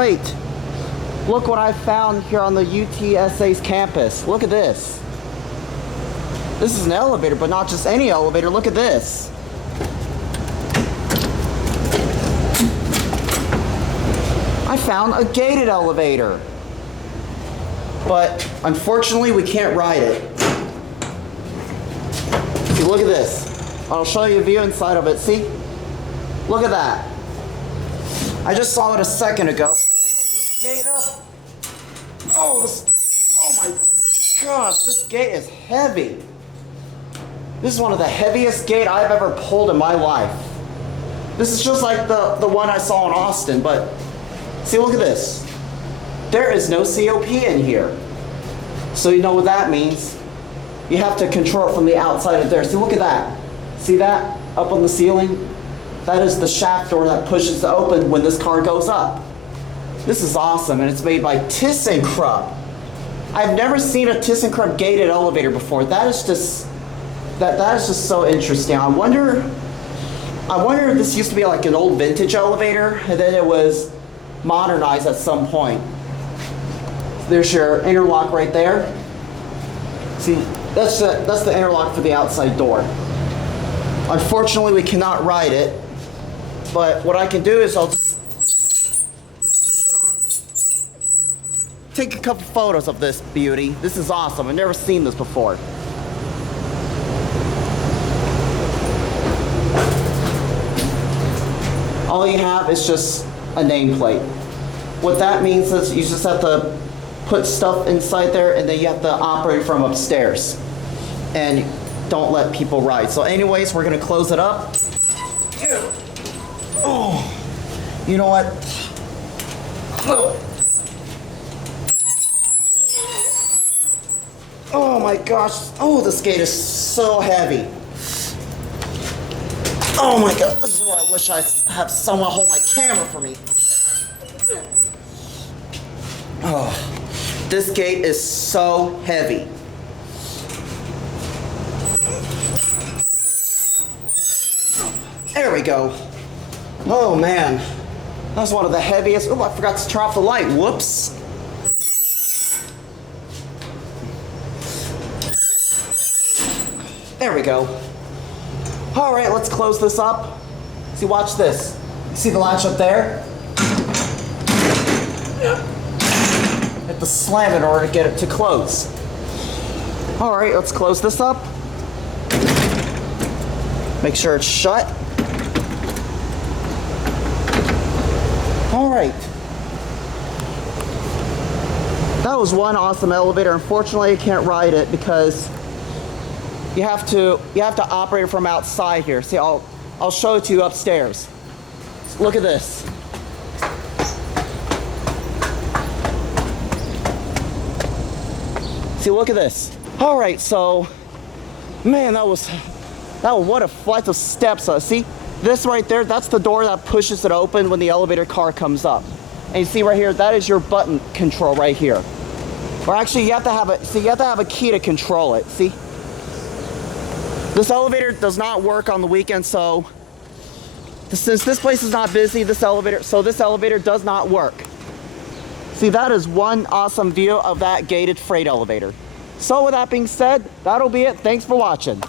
right. Look what I found here on the UTSA's campus. Look at this. This is an elevator, but not just any elevator. Look at this. I found a gated elevator. But unfortunately, we can't ride it. See, look at this. I'll show you a view inside of it. See? Look at that. I just saw it a second ago. Let's gate up. Oh my gosh, this gate is heavy. This is one of the heaviest gates I've ever pulled in my life. This is just like the one I saw in Austin, but see, look at this. There is no COP in here. So you know what that means. You have to control it from the outside of there. See, look at that. See that up on the ceiling? That is the shaft door that pushes it open when this car goes up. This is awesome, and it's made by ThyssenKrupp. I've never seen a ThyssenKrupp gated elevator before. That is just so interesting. I wonder if this used to be like an old vintage elevator, and then it was modernized at some point. There's your interlock right there. See, that's the interlock for the outside door. Unfortunately, we cannot ride it, but what I can do is I'll just take a couple photos of this beauty. This is awesome. I've never seen this before. All you have is just a nameplate. What that means is you just have to put stuff inside there, and then you have to operate from upstairs. And don't let people ride. So anyways, we're gonna close it up. Oh, you know what? Oh my gosh. Oh, this gate is so heavy. Oh my god, this is where I wish I have someone hold my camera for me. Oh, this gate is so heavy. There we go. Oh man, that was one of the heaviest. Oh, I forgot to turn off the light. Whoops. There we go. All right, let's close this up. See, watch this. You see the latch up there? You have to slam it in order to get it to close. All right, let's close this up. Make sure it's shut. All right. That was one awesome elevator. Unfortunately, I can't ride it because you have to operate it from outside here. See, I'll show it to you upstairs. Look at this. See, look at this. All right, so, man, what a flight of steps. See, this right there, that's the door that pushes it open when the elevator car comes up. And you see right here, that is your button control right here. Or actually, you have to have a key to control it. See, this elevator does not work on the weekend, so since this place is not busy, this elevator does not work. See, that is one awesome view of that gated freight elevator. So with that being said, that'll be it. Thanks for watching.